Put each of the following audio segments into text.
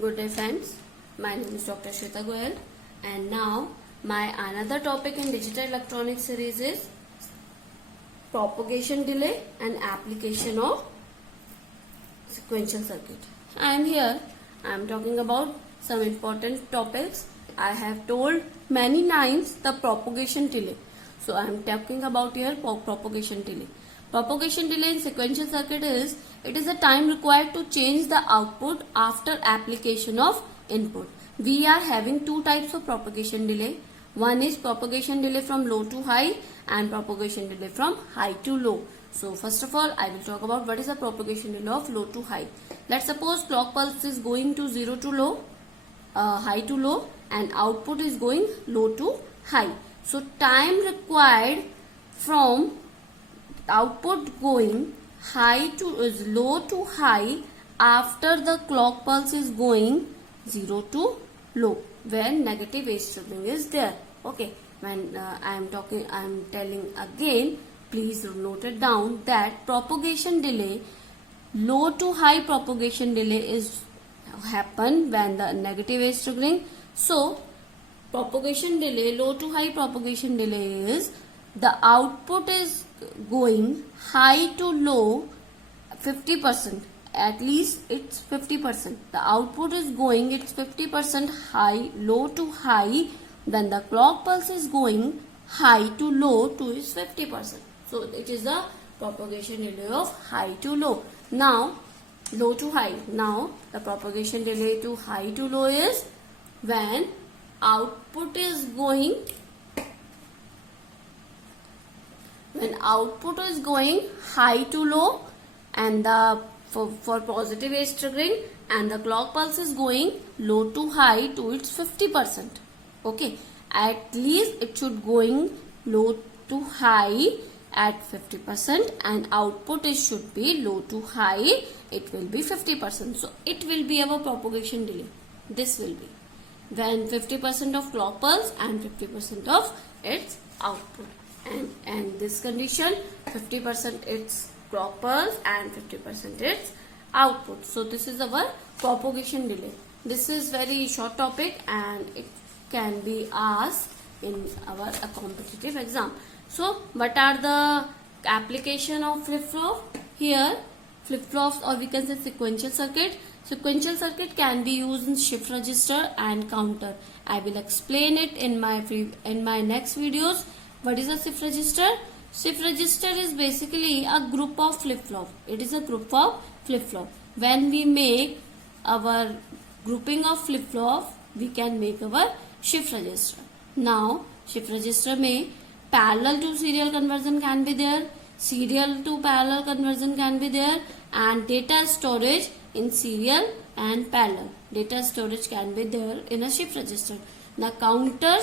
Good day friends, my name is Dr. Shweta Goyal and now my another topic in digital electronics series is propagation delay and application of sequential circuit. I am talking about some important topics. I have told many times the propagation delay. So I am talking about here propagation delay. Propagation delay in sequential circuit is the time required to change the output after application of input. We are having two types of propagation delay. One is propagation delay from low to high and propagation delay from high to low. So first of all, I will talk about what is the propagation delay of low to high. Let's suppose clock pulse is going to 0 to low, high to low, and output is going low to high. So time required from output going high to low to high after the clock pulse is going 0 to low when negative age tripling is there. Okay, when I am telling again, please note it down that propagation delay, low to high propagation delay is happen when the negative age triggering. So propagation delay, low to high propagation delay is the output is going high to low 50%, at least it's 50%. The output is going, it's 50% high, low to high, then the clock pulse is going high to low to is 50%. So it is the propagation delay of high to low. Now low to high. Now the propagation delay to high to low is when output is going high to low and the for positive age triggering and the clock pulse is going low to high to its 50%. Okay, at least it should going low to high at 50% and output should be low to high, it will be 50%. So it will be our propagation delay. This will be when 50% of clock pulse and 50% of its output. And this condition 50% its clock pulse and 50% its output. So this is our propagation delay. This is very short topic and it can be asked in our competitive exam. So what are the application of flip-flop? Here flip-flops, or we can say sequential circuit. Sequential circuit can be used in shift register and counter. I will explain it in my next videos. What is a shift register? Shift register is basically a group of flip-flop. It is a group of flip-flop. When we make our grouping of flip-flop, we can make our shift register. Now, shift register may parallel to serial conversion can be there, serial to parallel conversion can be there, and data storage in serial and parallel. Data storage can be there in a shift register. The counter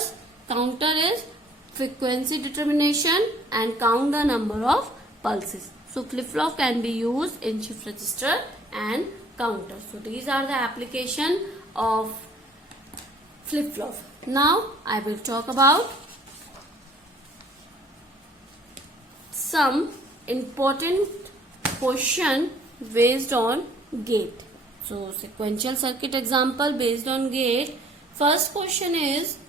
is frequency determination and count the number of pulses. So flip-flop can be used in shift register and counter. So these are the application of flip-flop. Now I will talk about some important question based on gate. So sequential circuit example based on gate. First question is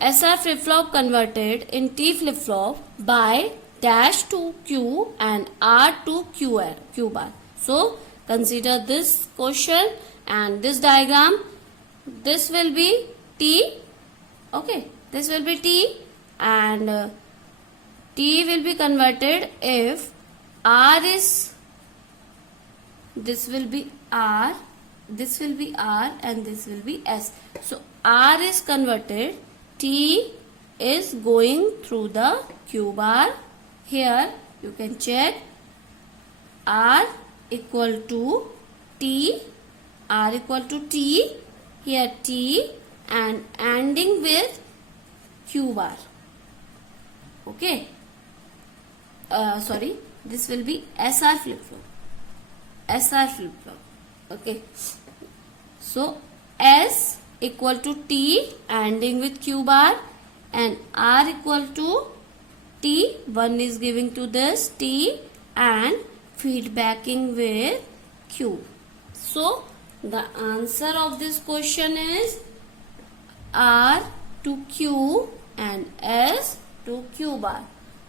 SR flip-flop converted in T flip-flop by dash to Q and R to Q bar. So consider this question and this diagram. This will be T. Okay, this will be T and T will be converted if R is, this will be R, this will be R and this will be S. So R is converted, T is going through the Q bar. Here you can check R equal to T, R equal to T, here T and ending with Q bar. Okay, sorry, this will be SR flip-flop. SR flip-flop. Okay, so S equal to T ending with Q bar and R equal to T, one is giving to this T and feedbacking with Q. So The answer of this question is R to Q and S to Q bar.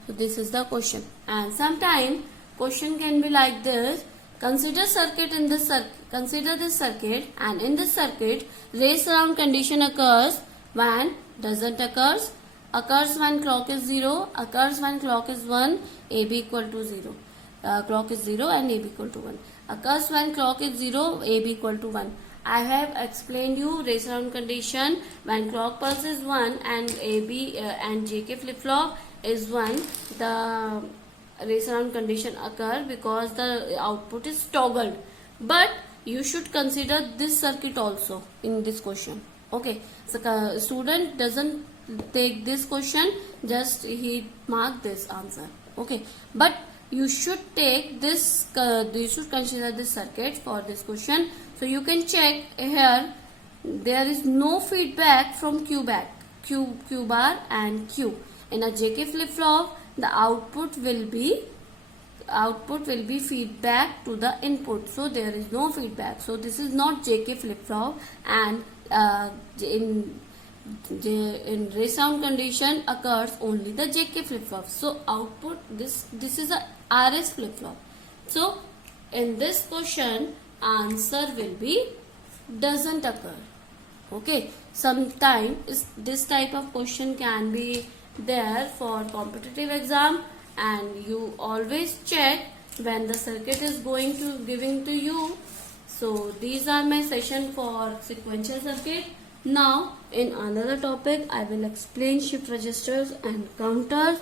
So this is the question. And sometime question can be like this. Consider circuit in this circuit. Consider this circuit, and in this circuit, race around condition occurs when doesn't occurs. Occurs when clock is 0. Occurs when clock is 1. AB equal to 0. Clock is 0 and AB equal to 1. Occurs when clock is 0. AB equal to 1. I have explained you race around condition when clock pulse is 1 and AB and JK flip flop is 1. The race around condition occur because the output is toggled. But you should consider this circuit also in this question. Okay, so student doesn't take this question, just he mark this answer. Okay, but you should take this, you should consider this circuit for this question. So you can check here, there is no feedback from Q bar and Q. In a JK flip flop, the output will be feedback to the input. So there is no feedback. So this is not JK flip flop, and in race around condition occurs only the JK flip flop. So output this is a RS flip flop. So in this question answer will be doesn't occur. Okay, sometimes this type of question can be there for competitive exam, and you always check when the circuit is giving to you. So these are my session for sequential circuit. Now in another topic I will explain shift registers and counters.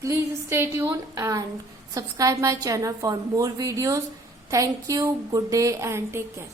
Please stay tuned and subscribe my channel for more videos. Thank you, good day and take care.